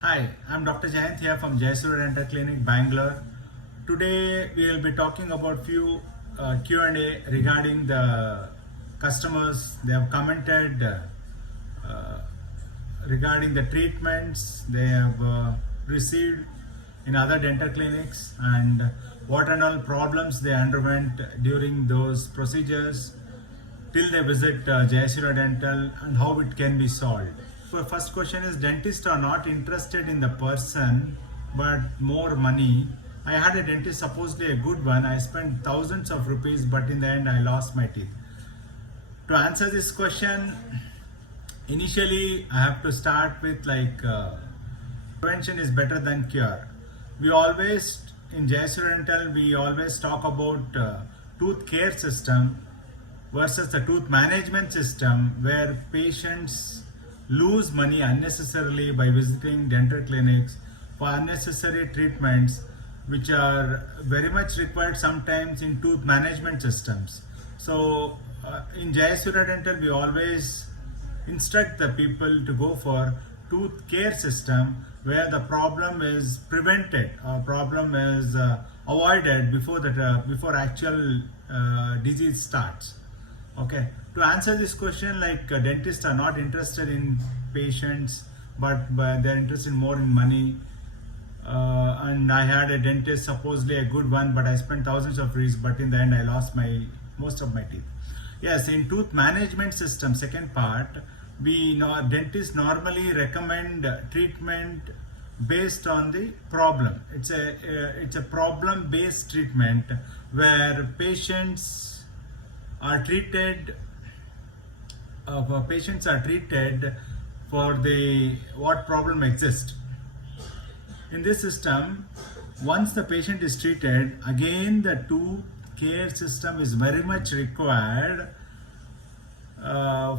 Hi, I'm Dr. Jayanth here from Jayasuryadental Clinic, Bangalore. Today we will be talking about few Q&A regarding the customers. They have commented regarding the treatments they have received in other dental clinics and what and all problems they underwent during those procedures till they visit Jayasuryadental and how it can be solved. So first question is, dentists are not interested in the person but more money. I had a dentist, supposedly a good one. I spent thousands of rupees, but in the end I lost my teeth. To answer this question, initially I have to start with prevention is better than cure. We always in Jayasuryadental we always talk about tooth care system versus the tooth management system, where patients lose money unnecessarily by visiting dental clinics for unnecessary treatments which are very much required sometimes in tooth management systems. So in Jayasuryadental we always instruct the people to go for tooth care system where the problem is prevented or problem is avoided before actual disease starts. Okay, to answer this question, dentists are not interested in patients, but they're interested more in money. And I had a dentist, supposedly a good one, but I spent thousands of rupees, but in the end I lost most of my teeth. Yes, in tooth management system, second part, dentists normally recommend treatment based on the problem. It's a problem based treatment where patients are treated for the what problem exists. In this system, once the patient is treated, again the tooth care system is very much required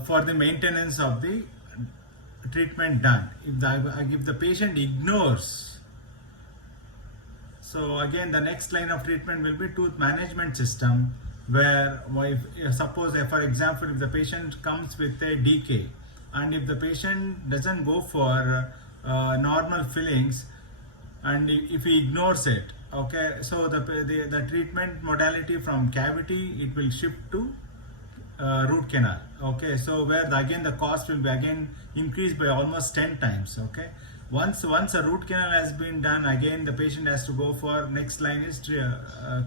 for the maintenance of the treatment done. If the patient ignores, so again the next line of treatment will be tooth management system, where suppose for example if the patient comes with a decay and if the patient doesn't go for normal fillings and if he ignores it, okay, so the treatment modality from cavity it will shift to root canal. Okay, so where again the cost will be again increased by almost 10 times. Okay, once a root canal has been done, again the patient has to go for next line is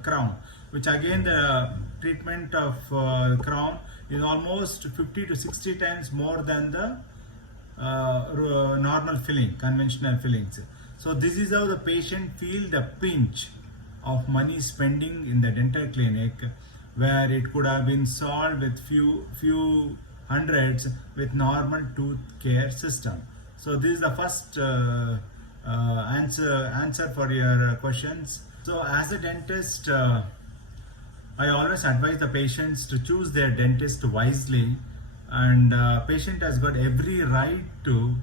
crown, which again the treatment of crown is almost 50 to 60 times more than the normal filling, conventional fillings. So this is how the patient feel the pinch of money spending in the dental clinic, where it could have been solved with few hundreds with normal tooth care system. So this is the first answer for your questions. So as a dentist, I always advise the patients to choose their dentist wisely, and patient has got every right to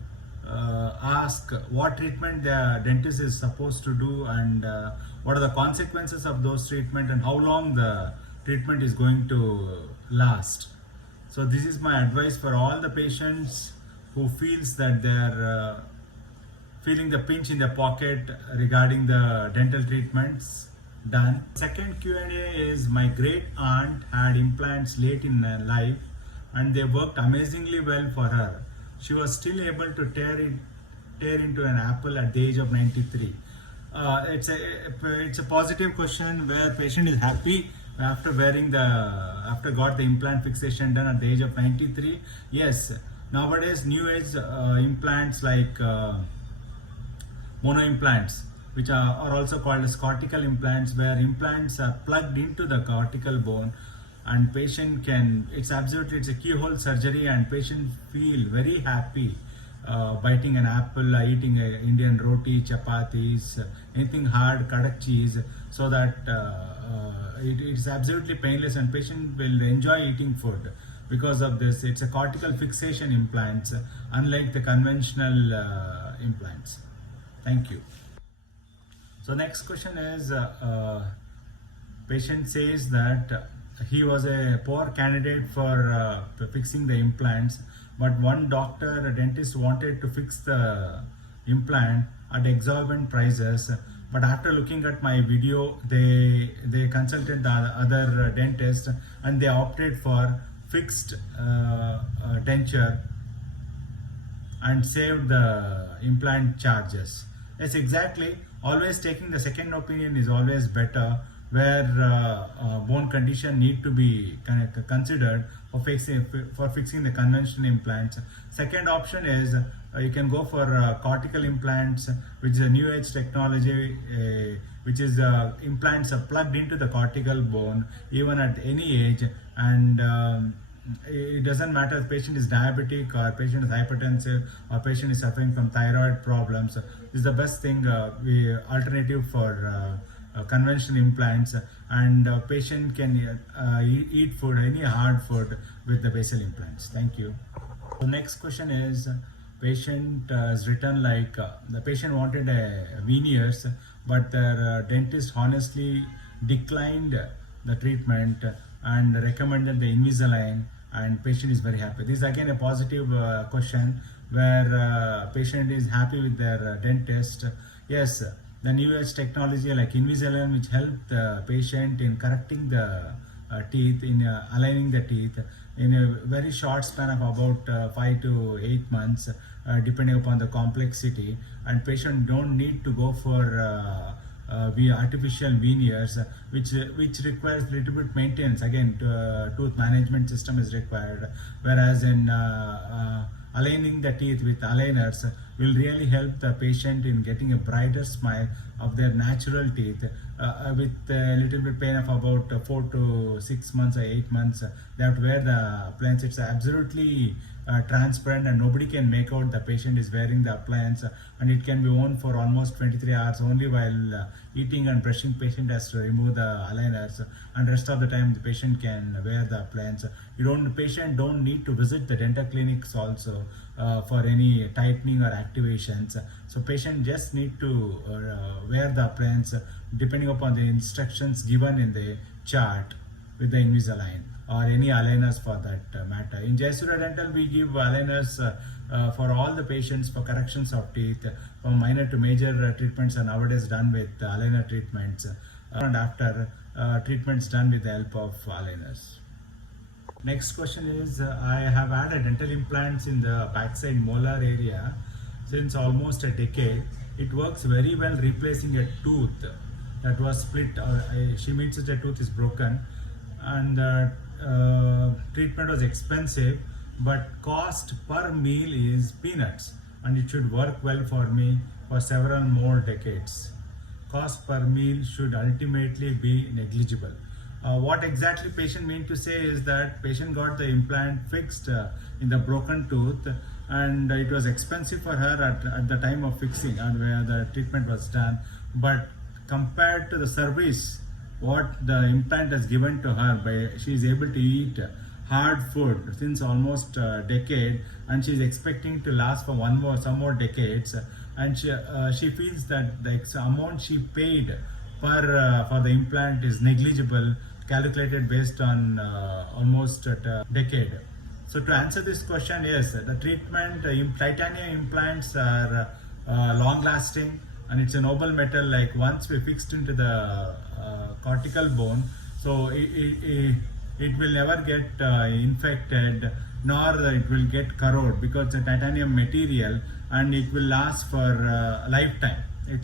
ask what treatment the dentist is supposed to do and what are the consequences of those treatment and how long the treatment is going to last. So this is my advice for all the patients who feels that they're feeling the pinch in the pocket regarding the dental treatments done. Second Q&A is, my great aunt had implants late in life and they worked amazingly well for her. She was still able to tear into an apple at the age of 93. It's a positive question where patient is happy after got the implant fixation done at the age of 93. Yes, nowadays new age implants like mono implants, which are also called as cortical implants, where implants are plugged into the cortical bone and patient it's a keyhole surgery and patient feel very happy biting an apple, eating a Indian roti, chapatis, anything hard, kadak cheese, so that it's absolutely painless and patient will enjoy eating food because of this. It's a cortical fixation implants, unlike the conventional implants. Thank you. So next question is, patient says that he was a poor candidate for fixing the implants, but one doctor, a dentist, wanted to fix the implant at exorbitant prices. But after looking at my video, they consulted the other dentist and they opted for fixed denture and saved the implant charges. Yes, exactly. Always taking the second opinion is always better, where bone condition need to be considered for fixing the conventional implants. Second option is you can go for cortical implants, which is a new age technology, which is implants are plugged into the cortical bone even at any age, and it doesn't matter if patient is diabetic or patient is hypertensive or patient is suffering from thyroid problems. This is the best thing, alternative for conventional implants, and patient can eat food, any hard food, with the basal implants. Thank you. The next question is, patient has written like the patient wanted a veneers, but their dentist honestly declined the treatment and recommended the Invisalign, and patient is very happy. This is again a positive question, where patient is happy with their dentist. Yes, the new age technology like Invisalign, which helped the patient in correcting the teeth, in aligning the teeth in a very short span of about 5 to 8 months, depending upon the complexity, and patient don't need to go for artificial veneers, which requires little bit maintenance. Again, tooth management system is required, whereas in aligning the teeth with aligners will really help the patient in getting a brighter smile of their natural teeth, with a little bit pain of about 4 to 6 months or 8 months. They have to wear the appliance. It's absolutely transparent and nobody can make out the patient is wearing the appliance, and it can be worn for almost 23 hours. Only while eating and brushing, patient has to remove the aligners, and rest of the time the patient can wear the appliance. Patient don't need to visit the dental clinics also for any tightening or activations. So patient just need to wear the appliance depending upon the instructions given in the chart with the Invisalign or any aligners for that matter. In Jayasuryadental, we give aligners for all the patients for corrections of teeth. From minor to major treatments are nowadays done with aligner treatments, and after treatments done with the help of aligners. Next question is, I have had a dental implants in the backside molar area since almost a decade. It works very well replacing a tooth that was split, or she means that a tooth is broken, and treatment was expensive, but cost per meal is peanuts, and it should work well for me for several more decades. Cost per meal should ultimately be negligible. What exactly patient mean to say is that patient got the implant fixed in the broken tooth, and it was expensive for her at the time of fixing and where the treatment was done, but compared to the service what the implant has given to her, she is able to eat hard food since almost a decade, and she is expecting to last for some more decades, and she feels that the amount she paid for the implant is negligible, calculated based on almost a decade. So to answer this question, yes, the treatment, titanium implants are long lasting, and it's a noble metal. Like once we fixed into the cortical bone, so it will never get infected, nor it will get corrode, because it's a titanium material and it will last for a lifetime.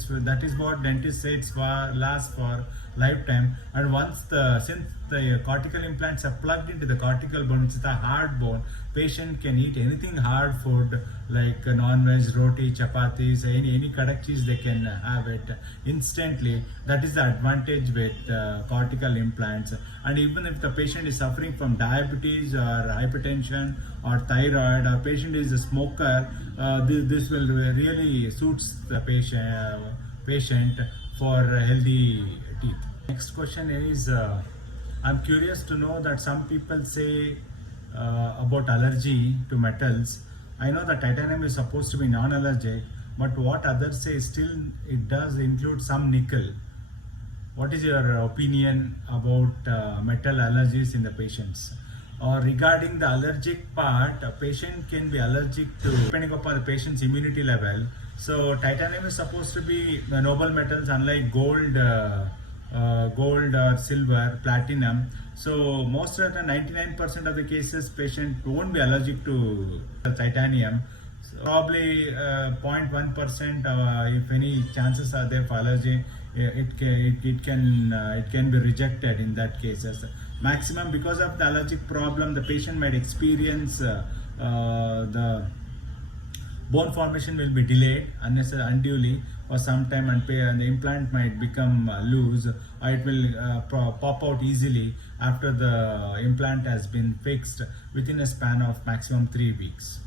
That is what dentists say, it's lasts for lifetime. And since the cortical implants are plugged into the cortical bone, it's a hard bone, patient can eat anything hard food like non-veg, roti, chapatis, any kadak cheese, they can have it instantly. That is the advantage with cortical implants. And even if the patient is suffering from diabetes or hypertension or thyroid, or patient is a smoker, this will really suits the patient for healthy teeth. Next question is, I'm curious to know that some people say about allergy to metals. I know that titanium is supposed to be non-allergic, but what others say still it does include some nickel. What is your opinion about metal allergies in the patients? Or regarding the allergic part, a patient can be allergic to depending upon the patient's immunity level. So titanium is supposed to be the noble metals, unlike gold or silver, platinum. So most of the 99% of the cases, patient won't be allergic to titanium. So probably 0.1%, if any chances are there for allergy, it can be rejected in that cases. Maximum, because of the allergic problem, the patient might experience the bone formation will be delayed unduly for some time, and the implant might become loose, or it will pop out easily after the implant has been fixed within a span of maximum 3 weeks.